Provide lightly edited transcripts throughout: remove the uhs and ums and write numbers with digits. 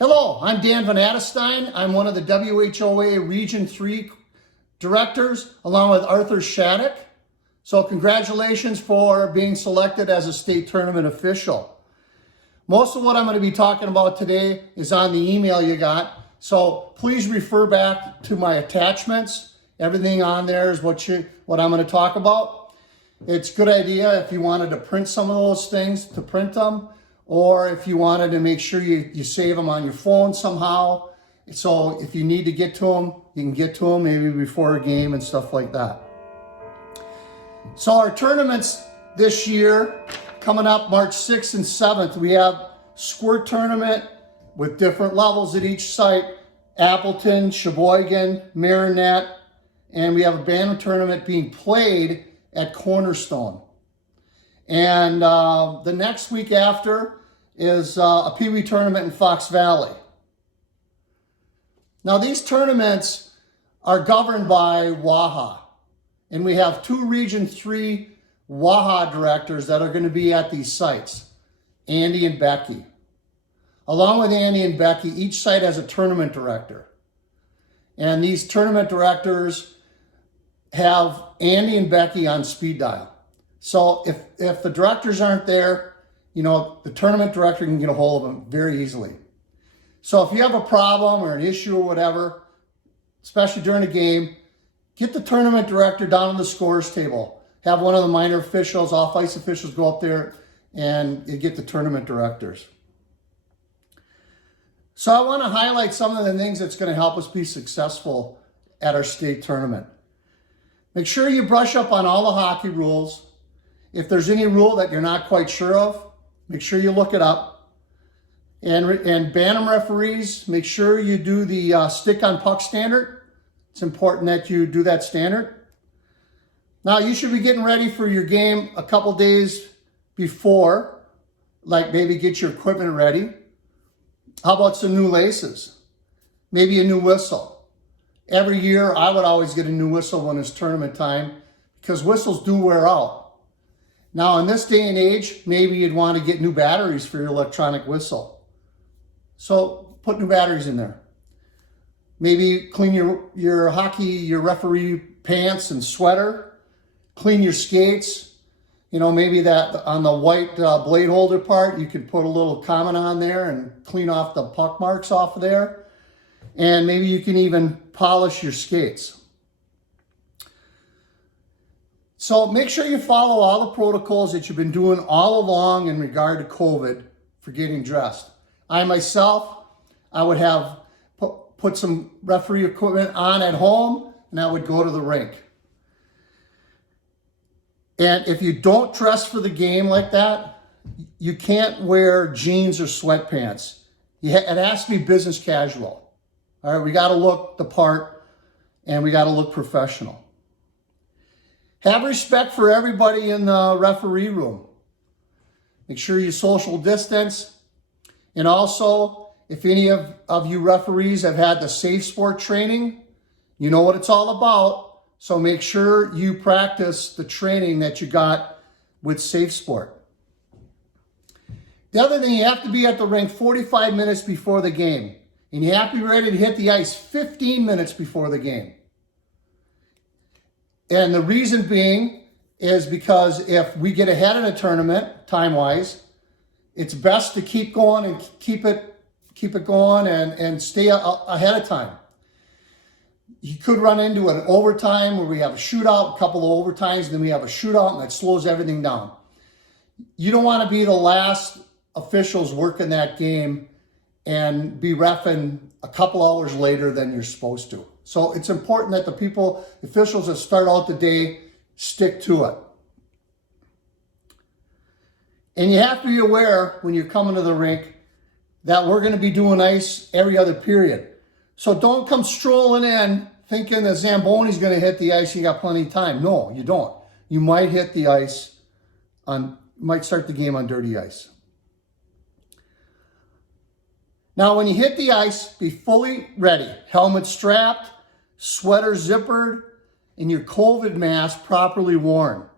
Hello, I'm Dan Van Attestein. I'm one of the WHOA Region 3 directors, along with Arthur Shattuck. So congratulations for being selected as a state tournament official. Most of what I'm going to be talking about today is on the email you got. So please refer back to my attachments. Everything on there is what I'm going to talk about. It's a good idea if you wanted to print some of those things to print them, or if you wanted to make sure you save them on your phone somehow. So if you need to get to them, you can get to them maybe before a game and stuff like that. So our tournaments this year, coming up March 6th and 7th, we have squirt tournament with different levels at each site: Appleton, Sheboygan, Marinette, and we have a bantam tournament being played at Cornerstone. And the next week after is a Pee Wee tournament in Fox Valley. Now these tournaments are governed by WAHA, and we have 2 Region 3 WAHA directors that are going to be at these sites, Andy and Becky. Along with Andy and Becky, each site has a tournament director. And these tournament directors have Andy and Becky on speed dial. So if the directors aren't there, the tournament director can get a hold of them very easily. So if you have a problem or an issue or whatever, especially during a game, get the tournament director down on the scores table. Have one of the minor officials, off-ice officials, go up there and you get the tournament directors. So I want to highlight some of the things that's going to help us be successful at our state tournament. Make sure you brush up on all the hockey rules. If there's any rule that you're not quite sure of, make sure you look it up. And bantam referees, make sure you do the stick on puck standard. It's important that you do that standard. Now you should be getting ready for your game a couple days before, like maybe get your equipment ready. How about some new laces? Maybe a new whistle. Every year I would always get a new whistle when it's tournament time, because whistles do wear out. Now in this day and age, maybe you'd want to get new batteries for your electronic whistle. So put new batteries in there. Maybe clean your referee pants and sweater. Clean your skates. Maybe that on the white blade holder part, you could put a little comment on there and clean off the puck marks off of there. And maybe you can even polish your skates. So make sure you follow all the protocols that you've been doing all along in regard to COVID for getting dressed. I myself, I would have put some referee equipment on at home, and I would go to the rink. And if you don't dress for the game like that, you can't wear jeans or sweatpants. It has to be business casual. All right, we got to look the part, and we got to look professional. Have respect for everybody in the referee room. Make sure you social distance. And also, if any of you referees have had the Safe Sport training, you know what it's all about. So make sure you practice the training that you got with Safe Sport. The other thing, you have to be at the rink 45 minutes before the game. And you have to be ready to hit the ice 15 minutes before the game. And the reason being is because if we get ahead in a tournament, time-wise, it's best to keep going and keep it going and stay ahead of time. You could run into an overtime where we have a shootout, a couple of overtimes, and then we have a shootout, and that slows everything down. You don't want to be the last officials working that game and be reffing a couple hours later than you're supposed to. So it's important that the officials that start out the day, stick to it. And you have to be aware when you're coming to the rink that we're going to be doing ice every other period. So don't come strolling in thinking that Zamboni's going to hit the ice, you got plenty of time. No, you don't. You might hit the ice might start the game on dirty ice. Now, when you hit the ice, be fully ready. Helmet strapped, sweater zippered, and your COVID mask properly worn.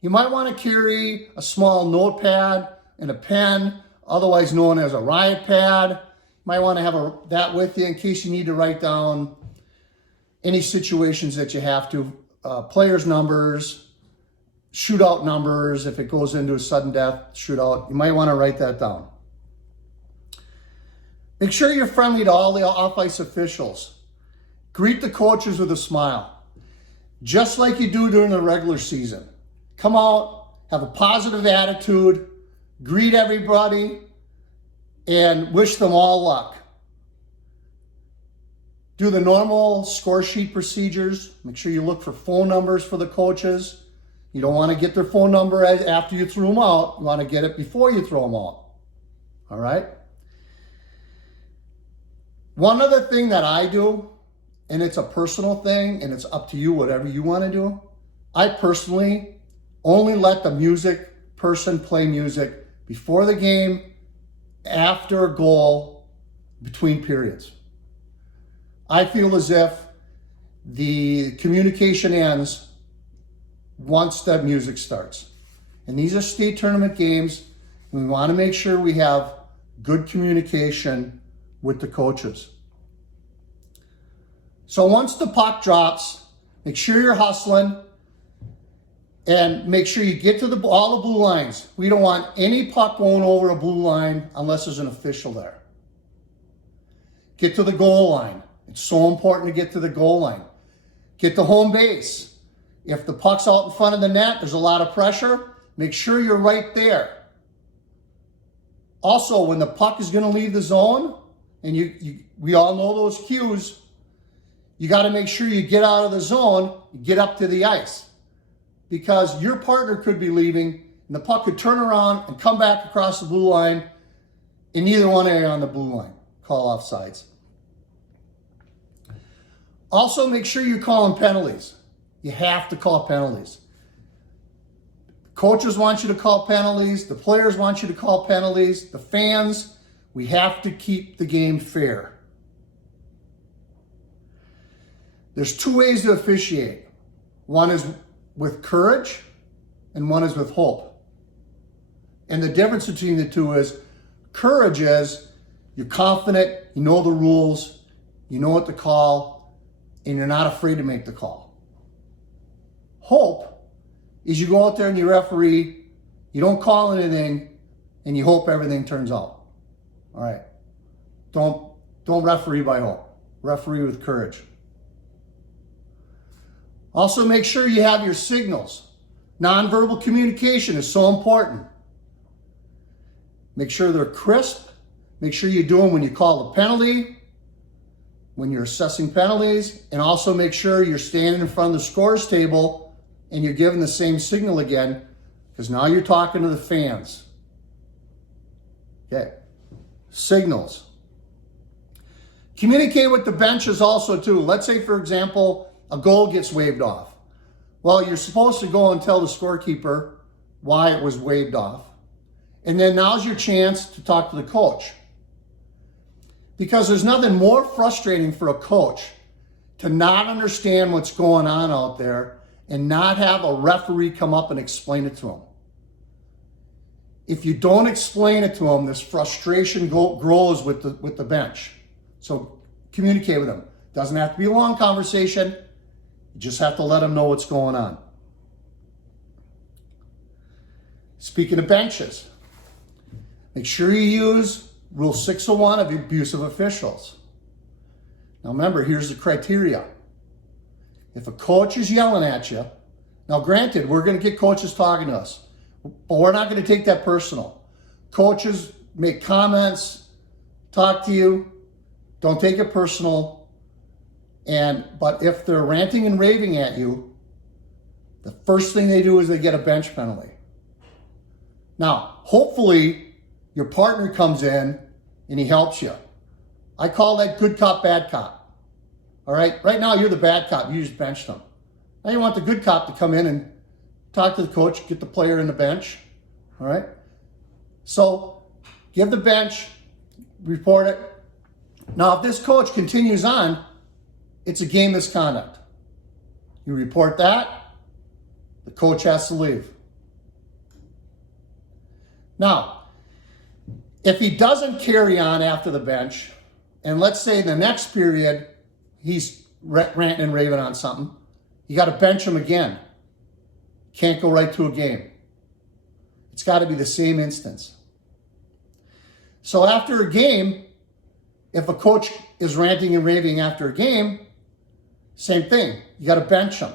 You might want to carry a small notepad and a pen, otherwise known as a riot pad. Might want to have that with you in case you need to write down any situations that you have to. Players' numbers, shootout numbers, if it goes into a sudden death shootout, you might want to write that down. Make sure you're friendly to all the off-ice officials. Greet the coaches with a smile, just like you do during the regular season. Come out, have a positive attitude, greet everybody, and wish them all luck. Do the normal score sheet procedures. Make sure you look for phone numbers for the coaches. You don't want to get their phone number after you threw them out. You want to get it before you throw them out. All right? One other thing that I do, and it's a personal thing, and it's up to you, whatever you want to do. I personally only let the music person play music before the game, after a goal, between periods. I feel as if the communication ends once that music starts. And these are state tournament games. We want to make sure we have good communication with the coaches. So once the puck drops, make sure you're hustling and make sure you get to all the blue lines. We don't want any puck going over a blue line unless there's an official there. Get to the goal line. It's so important to get to the goal line. Get to home base. If the puck's out in front of the net, there's a lot of pressure. Make sure you're right there. Also, when the puck is going to leave the zone, and we all know those cues, you got to make sure you get out of the zone, get up to the ice. Because your partner could be leaving, and the puck could turn around and come back across the blue line, and neither one are on the blue line. Call offsides. Also, make sure you're calling penalties. You have to call penalties. Coaches want you to call penalties. The players want you to call penalties. The fans, we have to keep the game fair. There's two ways to officiate. One is with courage and one is with hope. And the difference between the two is courage is you're confident, you know the rules, you know what to call, and you're not afraid to make the call. Hope is you go out there and you referee, you don't call anything, and you hope everything turns out. All right. Don't referee by hope. Referee with courage. Also, make sure you have your signals. Nonverbal communication is so important. Make sure they're crisp. Make sure you do them when you call a penalty, when you're assessing penalties, and also make sure you're standing in front of the scores table and you're giving the same signal again, because now you're talking to the fans. Okay. Signals. Communicate with the benches also too. Let's say, for example, a goal gets waved off. Well, you're supposed to go and tell the scorekeeper why it was waved off. And then now's your chance to talk to the coach. Because there's nothing more frustrating for a coach to not understand what's going on out there and not have a referee come up and explain it to him. If you don't explain it to him, this frustration grows with the bench. So communicate with them. Doesn't have to be a long conversation. You just have to let them know what's going on. Speaking of benches, make sure you use Rule 601 of abusive officials. Now remember, here's the criteria. If a coach is yelling at you, now granted, we're going to get coaches talking to us, but we're not going to take that personal. Coaches make comments, talk to you, don't take it personal. But if they're ranting and raving at you, the first thing they do is they get a bench penalty. Now, hopefully, your partner comes in and he helps you. I call that good cop, bad cop. All right? Right now, you're the bad cop. You just benched them. Now you want the good cop to come in and talk to the coach, get the player in the bench. All right? So, give the bench, report it. Now, if this coach continues on, it's a game misconduct. You report that, the coach has to leave. Now, If he doesn't carry on after the bench, and let's say the next period he's ranting and raving on something, you got to bench him again. Can't go right to a game. It's got to be the same instance. So after a game, if a coach is ranting and raving after a game, same thing. You got to bench him.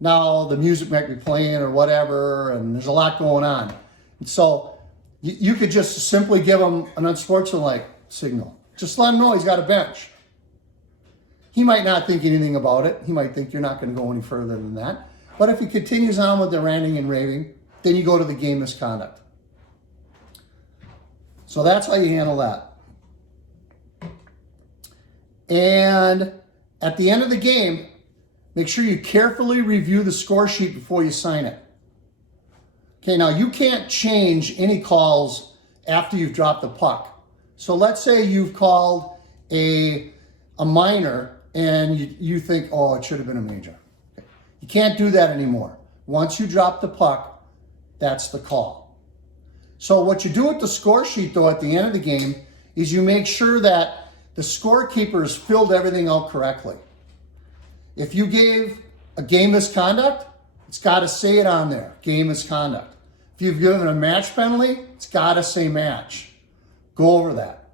Now the music might be playing or whatever, and there's a lot going on. And so you could just simply give him an unsportsmanlike signal. Just let him know he's got a bench. He might not think anything about it. He might think you're not going to go any further than that. But if he continues on with the ranting and raving, then you go to the game misconduct. So that's how you handle that. And at the end of the game, make sure you carefully review the score sheet before you sign it. Okay, now you can't change any calls after you've dropped the puck. So let's say you've called a minor and you think, oh, it should have been a major. Okay. You can't do that anymore. Once you drop the puck, that's the call. So what you do with the score sheet, though, at the end of the game is you make sure that the scorekeeper has filled everything out correctly. If you gave a game misconduct, it's got to say it on there, game misconduct. If you've given a match penalty, it's got to say match. Go over that.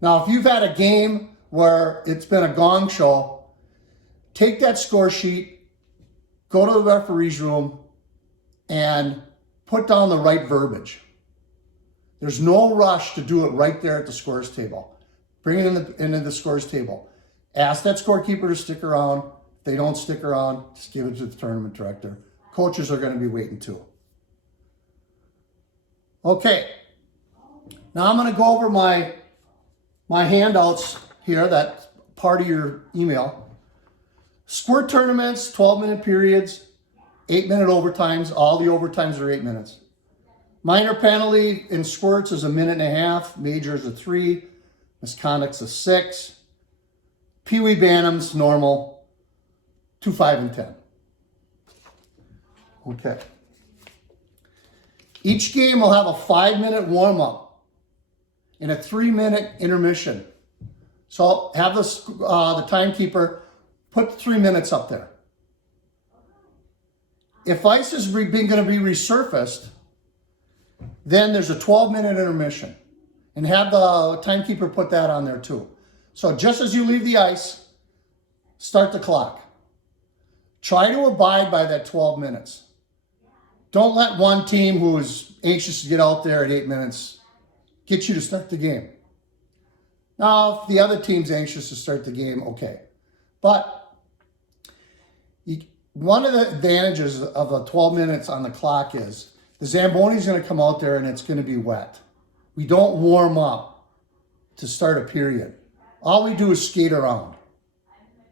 Now, if you've had a game where it's been a gong show, take that score sheet, go to the referee's room, and put down the right verbiage. There's no rush to do it right there at the scores table. Bring it into the scores table. Ask that scorekeeper to stick around. If they don't stick around, just give it to the tournament director. Coaches are going to be waiting too. Okay. Now I'm going to go over my handouts here, that's part of your email. Squirt tournaments, 12-minute periods, 8-minute overtimes. All the overtimes are 8 minutes. Minor penalty in squirts is 1.5 minutes. Major is a 3. Misconduct's a 6. Pee Wee Bantams, normal, 2, 5, and 10. Okay. Each game will have a 5-minute warm-up and a 3-minute intermission. So have the timekeeper put 3 minutes up there. If ice is going to be resurfaced, then there's a 12-minute intermission. And have the timekeeper put that on there too. So just as you leave the ice, start the clock. Try to abide by that 12 minutes. Don't let one team who is anxious to get out there at 8 minutes get you to start the game. Now, if the other team's anxious to start the game, okay. But one of the advantages of the 12 minutes on the clock is the Zamboni's going to come out there and it's going to be wet. We don't warm up to start a period. All we do is skate around.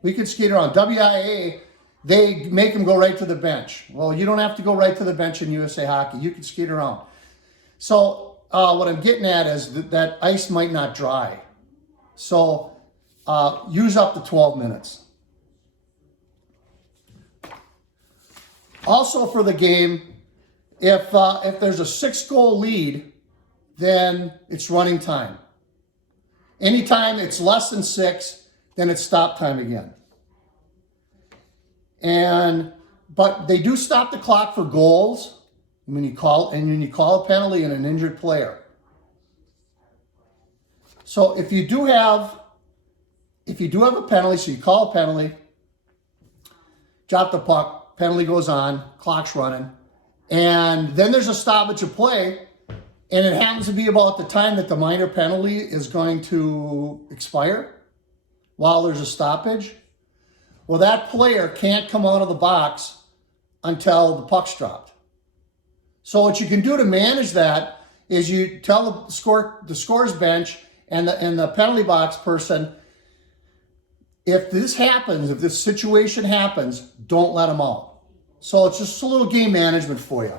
We can skate around. WIA, they make them go right to the bench. Well, you don't have to go right to the bench in USA Hockey. You can skate around. So what I'm getting at is that ice might not dry. So use up the 12 minutes. Also for the game, if there's a 6-goal lead, then it's running time. Anytime it's less than 6, then it's stop time again. But they do stop the clock for goals when you call a penalty and an injured player. So if you do have a penalty, so you call a penalty, drop the puck, penalty goes on, clock's running, and then there's a stoppage of play, and it happens to be about the time that the minor penalty is going to expire while there's a stoppage. Well, that player can't come out of the box until the puck's dropped. So what you can do to manage that is you tell the scores bench and the penalty box person, if this happens, if this situation happens, don't let them out. So it's just a little game management for you.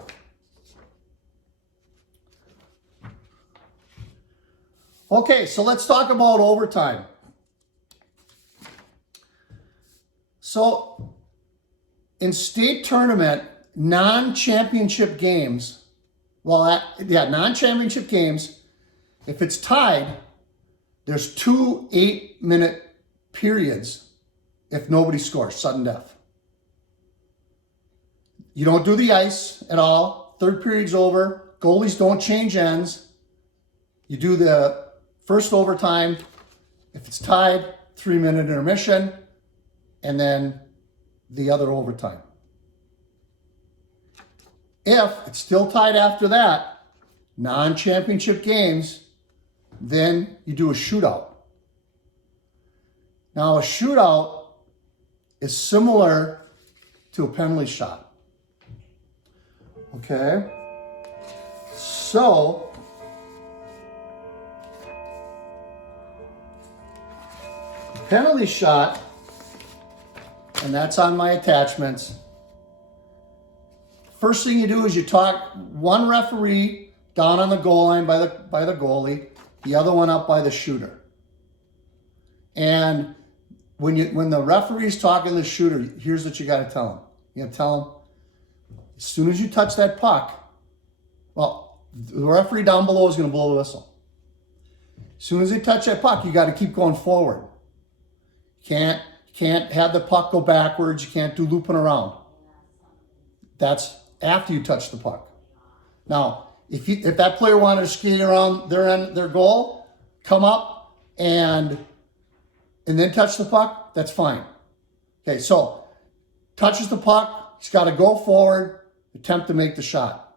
Okay, so let's talk about overtime. So in state tournament, non-championship games, non-championship games, If it's tied, there's 2 8-minute periods if nobody scores, sudden death. You don't do the ice at all. Third period's over. Goalies don't change ends. You do the first overtime. If it's tied, 3-minute intermission, and then the other overtime. If it's still tied after that, non-championship games, then you do a shootout. Now, a shootout is similar to a penalty shot. Okay? So, penalty shot, and that's on my attachments. First thing you do is you talk one referee down on the goal line by the goalie, the other one up by the shooter. And when the referee's talking to the shooter, here's what you got to tell him. You got to tell him, as soon as you touch that puck, well, the referee down below is going to blow the whistle. As soon as they touch that puck, you got to keep going forward. You can't have the puck go backwards. You can't do looping around. That's after you touch the puck. Now, if that player wanted to skate around their goal, come up and then touch the puck, that's fine. Okay, so touches the puck, he's got to go forward, attempt to make the shot.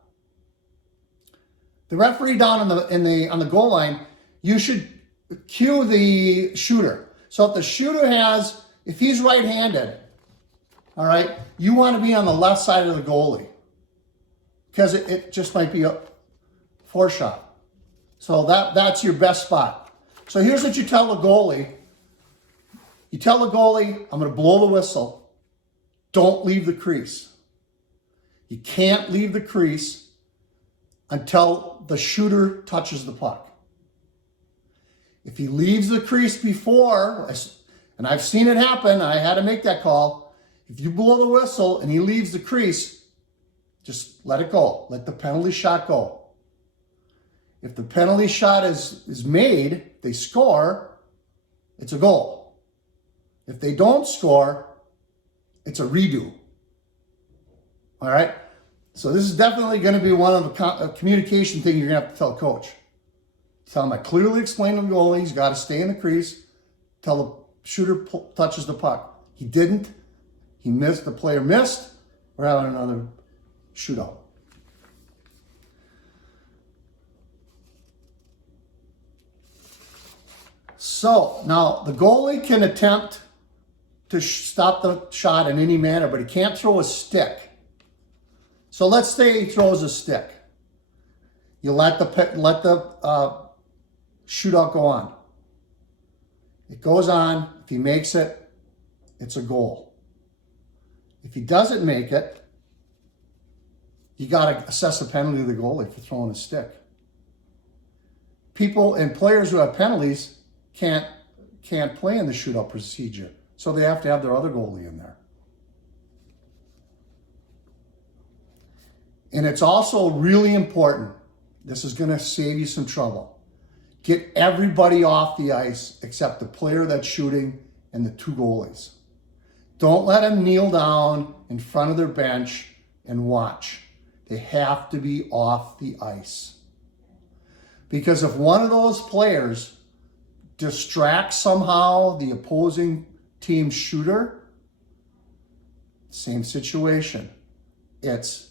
The referee down on the goal line, you should cue the shooter. So if the shooter if he's right-handed, all right, you want to be on the left side of the goalie because it just might be a foreshot. So that's your best spot. So here's what you tell the goalie. You tell the goalie, I'm going to blow the whistle. Don't leave the crease. You can't leave the crease until the shooter touches the puck. If he leaves the crease before, and I've seen it happen, I had to make that call. If you blow the whistle and he leaves the crease, just let it go. Let the penalty shot go. If the penalty shot is made, they score, it's a goal. If they don't score, it's a redo. All right? So this is definitely going to be one of the communication things you're going to have to tell coach. Tell him I clearly explained to the goalie, he's got to stay in the crease till the shooter touches the puck. He didn't. He missed. The player missed. We're having another shootout. So now the goalie can attempt to stop the shot in any manner, but he can't throw a stick. So let's say he throws a stick. You let the shootout go on. It goes on. If he makes it, it's a goal. If he doesn't make it, you got to assess the penalty to the goalie for throwing a stick. People and players who have penalties can't play in the shootout procedure, so they have to have their other goalie in there. And it's also really important, this is going to save you some trouble. Get everybody off the ice except the player that's shooting and the two goalies. Don't let them kneel down in front of their bench and watch. They have to be off the ice. Because if one of those players distracts somehow the opposing team's shooter, same situation. If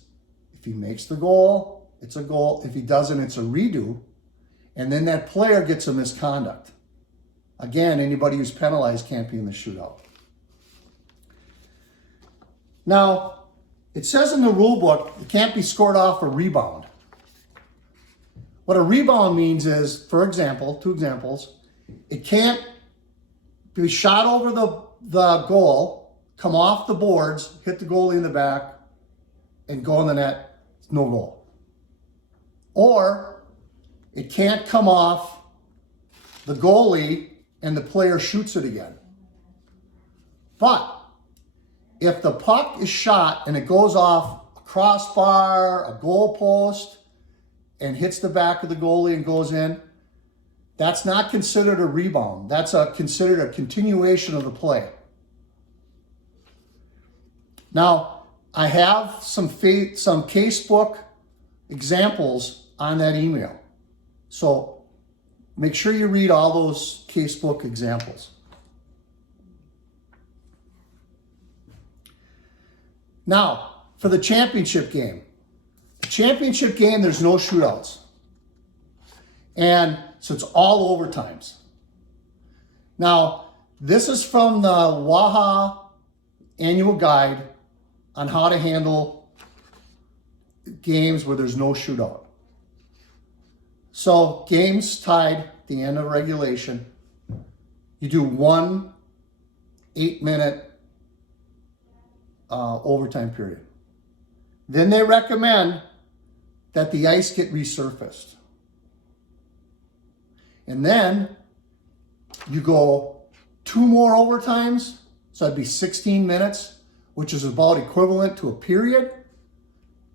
he makes the goal, it's a goal. If he doesn't, it's a redo. And then that player gets a misconduct. Again, anybody who's penalized can't be in the shootout. Now, it says in the rule book, it can't be scored off a rebound. What a rebound means is, for example, 2 examples, it can't be shot over the goal, come off the boards, hit the goalie in the back, and go in the net. It's no goal. Or it can't come off the goalie and the player shoots it again. But if the puck is shot and it goes off a crossbar, a goal post, and hits the back of the goalie and goes in, That's not considered a rebound. That's considered a continuation of the play. Now, I have some casebook examples on that email. So make sure you read all those casebook examples. Now, for the championship game. Championship game, there's no shootouts. And so it's all overtimes. Now, this is from the WAHA annual guide on how to handle games where there's no shootout. So games tied at the end of regulation, you do 1 8-minute overtime period. Then they recommend that the ice get resurfaced. And then you go 2 more overtimes, so that'd be 16 minutes, which is about equivalent to a period.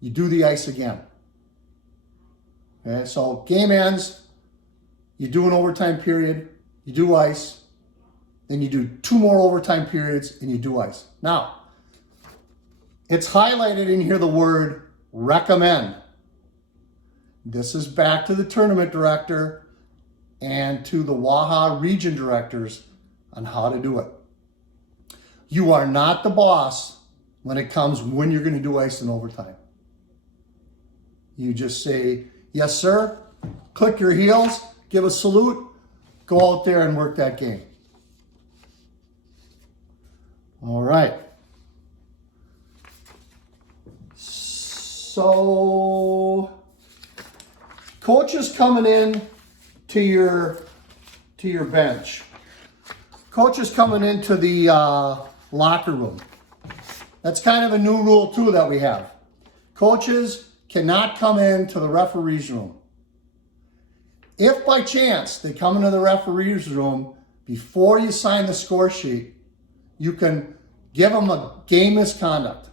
You do the ice again. Okay, so game ends, you do an overtime period, you do ice, then you do 2 more overtime periods and you do ice. Now, it's highlighted in here the word recommend. This is back to the tournament director and to the WAHA region directors on how to do it. You are not the boss when it comes when you're going to do ice and overtime. You just say, yes, sir, click your heels, give a salute, go out there and work that game. All right. So, coaches coming in to your bench. Coaches coming into the locker room. That's kind of a new rule too that we have. Coaches cannot come into the referee's room. If by chance they come into the referee's room before you sign the score sheet, you can give them a game misconduct.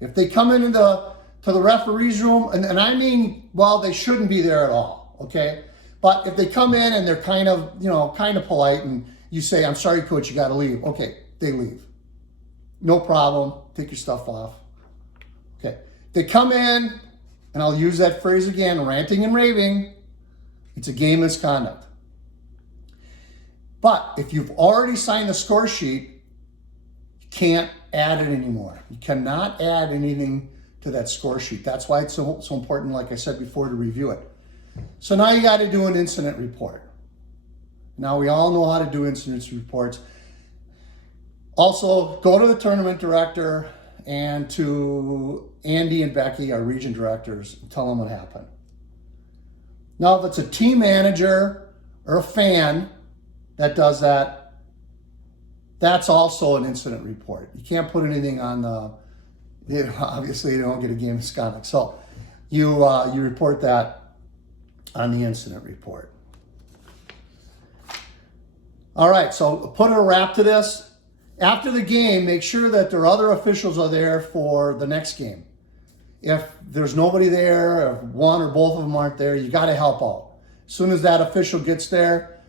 If they come into the referee's room, and I mean, well, they shouldn't be there at all, okay? But if they come in and they're kind of polite and you say, I'm sorry, coach, you got to leave. Okay, they leave. No problem. Take your stuff off. Okay. They come in, and I'll use that phrase again, ranting and raving. It's a game misconduct. But if you've already signed the score sheet, you can't add it anymore. You cannot add anything to that score sheet. That's why it's so important, like I said before, to review it. So now you got to do an incident report. Now we all know how to do incident reports. Also, go to the tournament director and to Andy and Becky, our region directors, and tell them what happened. Now, if it's a team manager or a fan that does that, that's also an incident report. You can't put anything on the, obviously you don't get a game misconduct. So you report that on the incident report. All right, so put a wrap to this. After the game, make sure that their other officials are there for the next game. If there's nobody there, if one or both of them aren't there, you got to help out. As soon as that official gets there,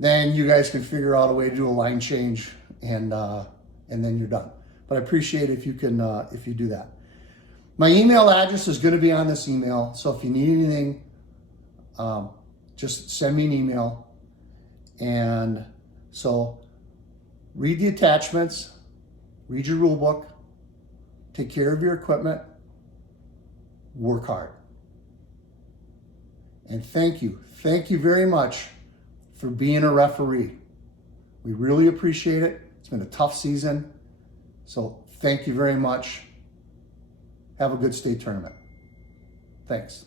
then you guys can figure out a way to do a line change, and then you're done. But I appreciate it if you can, if you do that. My email address is going to be on this email, so if you need anything, just send me an email. And so read the attachments, read your rule book, take care of your equipment, work hard. And thank you very much for being a referee. We really appreciate it. It's been a tough season. So thank you very much. Have a good state tournament. Thanks.